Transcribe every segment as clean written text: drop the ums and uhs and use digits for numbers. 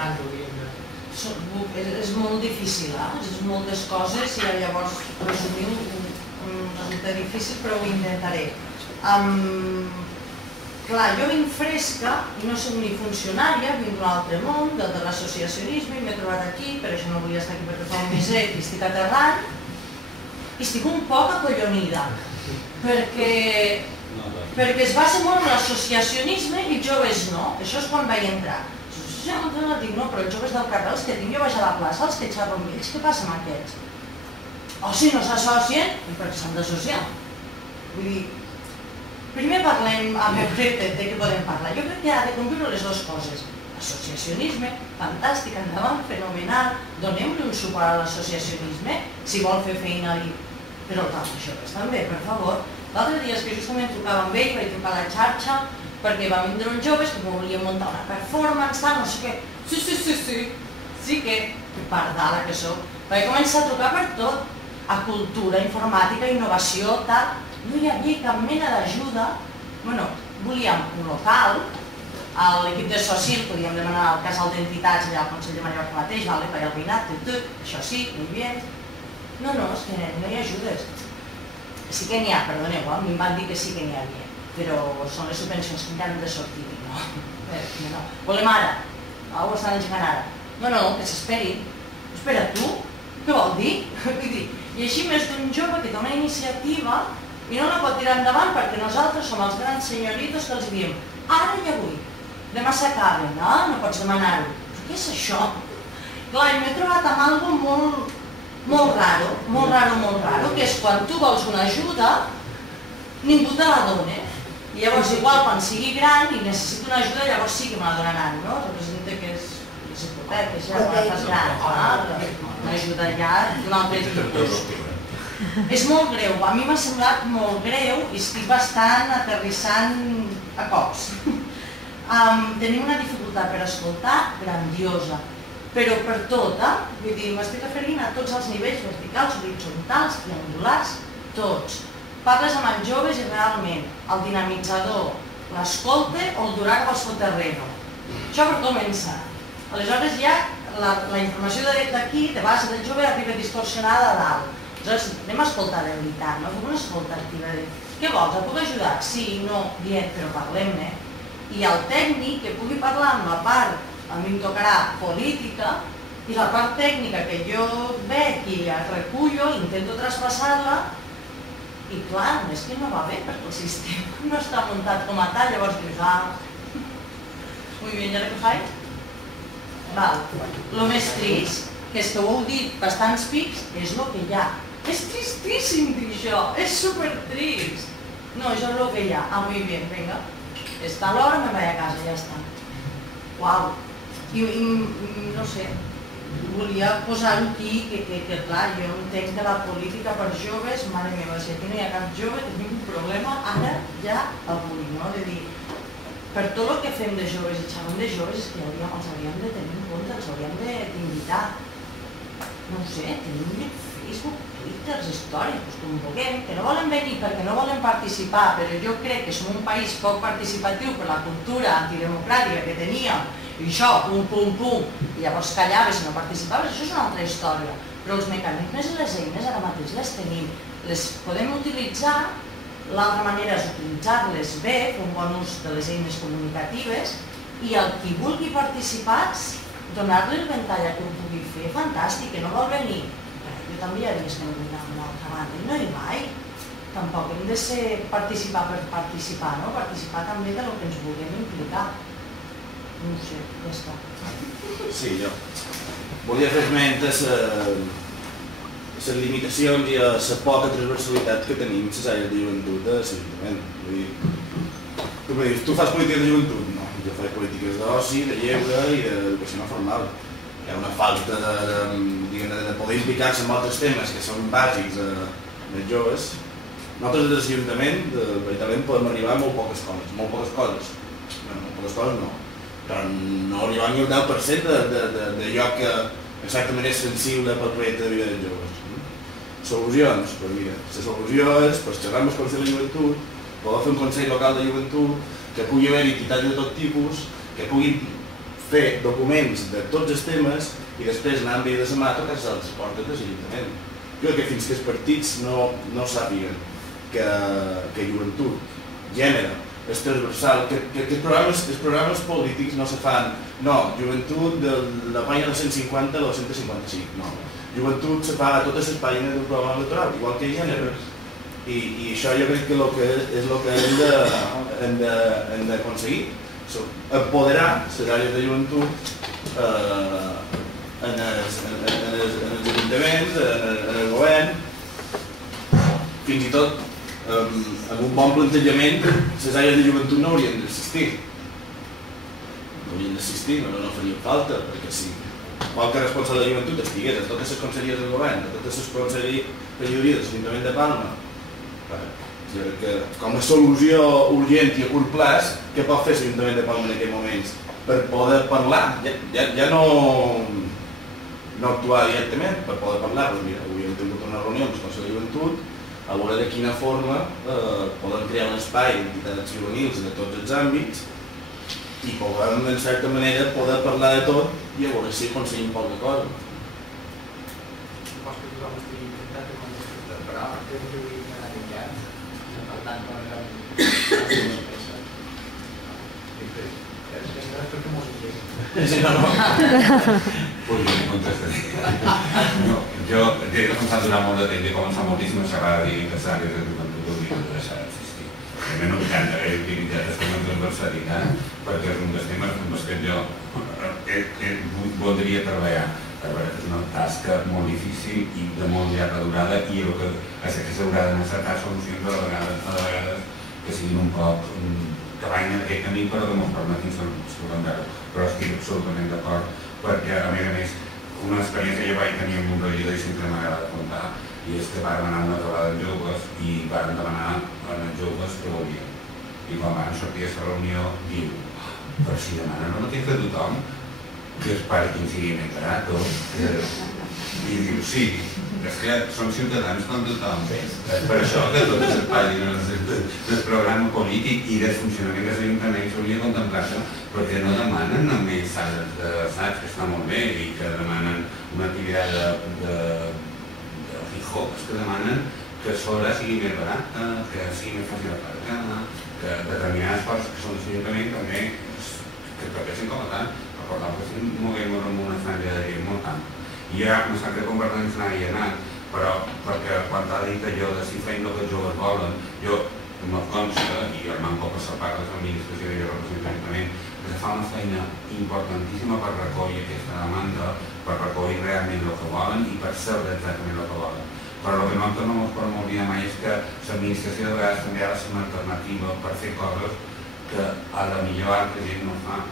tanto avui en dia. És molt difícil, és moltes coses i llavors resumir resulta difícil, però ho intentaré. Clar, jo vinc fresca i no soc ni funcionària, vinc d'un altre món, del de l'associacionisme, i m'he trobat aquí, per això no volia estar aquí perquè fa un meset i estic aterrant, i estic un poc acollonida, perquè es basa molt en l'associacionisme i els joves no, això és quan vaig entrar. No dic, no, però els joves del carrer, els que tinc jo baix a la plaça, els que xerro amb ells, què passa amb aquests? O si no s'associen, perquè s'han d'associar. Vull dir, primer parlem amb el fet de què podem parlar. Jo crec que ha de conviure les dues coses. Associacionisme, fantàstic, endavant, fenomenal, donem-li un suport a l'associacionisme, si vol fer feina allí. Però els joves també, per favor. L'altre dia és que justament trucava amb ell, vaig trucar a la xarxa, perquè va vindre uns joves que volien muntar una performance, no sé què. Sí que pardala que soc. Vaig començar a trucar per tot, a cultura, informàtica, innovació, tal. No hi havia cap mena d'ajuda. Bueno, volíem un local, a l'equip de Socil podíem demanar al casal d'entitats allà al Consell de Mallorca mateix, per al veïnat, això sí, molt bé. No, és que no hi ha ajudes. Sí que n'hi ha, perdoneu, a mi em van dir que sí que n'hi havia. Però són les subvencions que encara han de sortir, no. Volem ara, ho estan engegant ara. No, que s'esperin. Espera, tu? Què vol dir? I així més d'un jove que toma iniciativa i no la pot tirar endavant perquè nosaltres som els grans senyoritos que els diem ara i avui, demà s'acaben, no pots demanar-ho. Però què és això? Clar, m'he trobat amb algo molt raro, que és quan tu vols una ajuda, ningú te la dona. I llavors, igual, quan sigui gran i necessito una ajuda, llavors sí que me la donaran, no? Representa que és hipoteques, ja quan fas gran, una ajuda ja d'un altre tipus. És molt greu, a mi m'ha semblat molt greu i estic bastant aterrissant a cops. Tenim una dificultat per escoltar grandiosa, però per tot, vull dir, m'estic referint a tots els nivells verticals, horitzontals, triangulars, tots. Parles amb els joves i realment el dinamitzador l'escolta o el durar al seu terreno. Això per començar. Aleshores ja la informació d'aquí, de base del jove, arriba distorsionada a dalt. Aleshores anem a escoltar de veritat, no? Fem una escolta activa de què vols, et puc ajudar? Sí, no, bien, però parlem-ne. I el tècnic que pugui parlar amb la part, a mi em tocarà política, i la part tècnica que jo veig i recullo, intento traspassar-la. I clar, és que no va bé perquè el sistema no està muntat com a tal, llavors dius, muy bien, ¿ya lo que faig? Val, lo més trist, que és que ho heu dit bastants pics, és el que hi ha. És tristíssim dir això, és supertrist. No, això és el que hi ha. Muy bien, venga. Està l'hora, me vaig a casa, ja està. Uau. I no sé, volia posar-ho aquí, que clar, jo entenc que la política per joves, mare meva, si aquí no hi ha cap jove, tenim un problema ara, ja, avui, no? De dir, per tot el que fem de joves i xerrem de joves és que els hauríem de tenir en compte, els hauríem d'invitar. No ho sé, tenim Facebook, Twitter, històries, com vulguem, que no volen venir perquè no volen participar, però jo crec que som un país poc participatiu per la cultura antidemocràtica que teníem, i això, pum, i llavors callaves i no participaves, això és una altra història. Però els mecanismes i les eines ara mateix les tenim, les podem utilitzar, l'altra manera és utilitzar-les bé, fer un bon ús de les eines comunicatives, i el qui vulgui participar, donar-li el ventall que ho pugui fer, fantàstic, que no vol venir. Jo també hi ha dies que no vull anar a una altra banda, i no hi vaig. Tampoc hem de ser participar per participar, no? Participar també del que ens vulguem implicar. No ho sé, ja està. Sí, jo volia fer esment de les limitacions i la poca transversalitat que tenim a les àrees de joventut de l'Ajuntament. Tu me dius, tu fas polítiques de joventut? No, jo faig polítiques d'oci, de lleure i d'educació no formal. Hi ha una falta de poder implicar-se en altres temes que són bàsics dels joves. Nosaltres des de l'Ajuntament, veritablement, podem arribar a molt poques coses. Molt poques coses no. Però no arribar ni al 10% d'allò que exactament és sensible pel projecte de vida dels joves. Solucions? Doncs mira, la solució és xerrar amb el Consell de Joventut, poder fer un Consell local de Joventut, que pugui haver entitats de tot tipus, que puguin fer documents de tots els temes i després anar amb ell de la mà a tocar les portes de l'Ajuntament. Jo crec que fins que els partits no sàpiguen que joventut, gènere, és transversal, que els programes polítics no se fan, no, joventut de la pàgina 250 a la 255, no. Joventut se fa a totes les pàgines del programa electoral, igual que gènere. I això jo crec que és el que hem d'aconseguir, empoderar les àrees de joventut en els ajuntaments, en el govern, fins i tot amb un bon plantejament, les àrees de joventut no haurien d'existir. No haurien d'existir, no farien falta, perquè si qualque responsable de joventut estigués a totes les conselleries del govern, a totes les conselleries de l'Ajuntament de Palma, jo crec que com a solució urgent i a curt plaç, què pot fer l'Ajuntament de Palma en aquests moments? Per poder parlar, ja no actuar directament, per poder parlar, doncs mira, avui hem tingut una reunió amb el Consell de Joventut a veure de quina forma podem crear un espai d'entitats juvenils de tots els àmbits i podem, en certa manera, poder parlar de tot i a veure si aconseguim poca cosa. Pots que tothom estigui intentat amb el però crec que vull anar canviant, per tant, per la pressa. És perquè mos engegui. Sí, no. Pues jo no contestaré. Jo he defensat durant molt de temps, he començat moltíssim a xerrar de dir que les àrees de joventut haurien de deixar d'existir. Primer no tant d'haver utilitzat el tema transversalitat, perquè és un dels temes amb els que jo voldria treballar. Perquè és una tasca molt difícil i de molt llarga durada i el que s'haurà de necessitar solucions a vegades que siguin un poc que vagin en aquest camí però que ens permetin solucionar-ho. Però estic absolutament d'acord perquè, a més, una experiència que jo vaig tenir amb un regidor i sempre m'agrada contar i és que vàrem anar a una trobada de joves i vàrem demanar als joves què volien. I quan van sortir a la reunió diu, però si demanen el mateix que tothom, que es pare quin sigui més barat, i diu, sí, és que són ciutadans com tothom. És per això que totes les pàgines del programa polític i del funcionament dels ajuntaments s'hauria de contemplar-se perquè no demanen només sales d'assaig, que està molt bé, i que demanen una activitat de fijo, que demanen que l'hora sigui més barata, que sigui més fàcil de pagar, que determinades coses que són de l'Ajuntament també que pateixen com a tant. Recordar que si moguem amb una franja de gent molt tant. I ja no sap que Convergència n'havia anat, però perquè quan t'ha dit allò de si feien el que els joves volen, jo me'l consta, i el manco per la part de l'administració i el representament, que fa una feina importantíssima per recollir aquesta demanda, per recollir realment el que volen i per saber exactament el que volen. Però el que nosaltres no ens podem oblidar mai és que l'administració de vegades també ha de ser una alternativa per fer coses que a la millor altra gent no fa.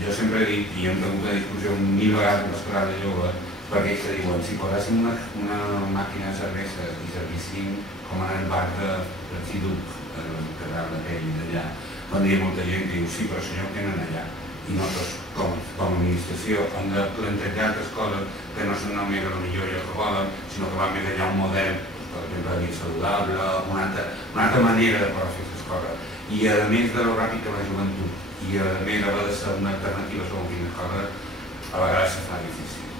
Jo sempre he dit, i hem tingut una discussió 1000 vegades amb l'escolar de joves, perquè ells que diuen, si poséssim una màquina de cerveses i servissin com en el bar d'Arxiduc, que era de pell d'allà, quan hi ha molta gent que diu, sí, però senyor, ho tenen allà. I nosaltres, com a administració, hem de plantejar altres coses que no són només el millor i el que volen, sinó que va més allà un model, per exemple, de vida saludable, una altra manera de poder fer aquestes coses. I a més de lo ràpid que va la joventut, i a més a de ser una alternativa sobre quines coses, a vegades se fa difícil.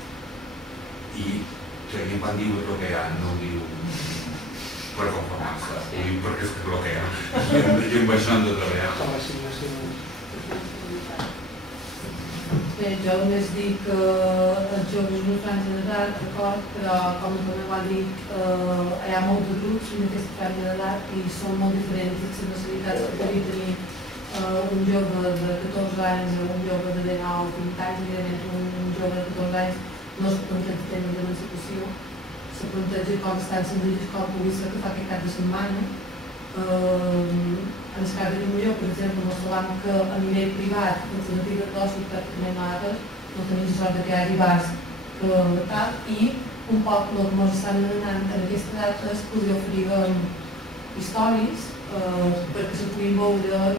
I si alguien quan diu és el que hi ha, no ho diu per conformar-se, ho diu perquè és el que hi ha. I amb això hem de treballar. Bé, jo només dic que els joves no franja d'edat, d'acord, però com també va dir, hi ha molts grups en aquesta franja d'edat i són molt diferents les necessitats que podria tenir un jove de 14 anys o un jove de 19 o 20 anys, evidentment un jove de 14 anys no es planteja el tema de l'emancipació, se planteja com estan senzills com pugui ser que fa aquest cap de setmana. En el cas de Llumalló, per exemple, no sabem que a nivell privat, les antigues d'oci pràcticament nosaltres no tenim la sort que hi hagi bars que tal, i un poc el que ens estan demanant en aquesta edat es podria oferir històries perquè se puguin veure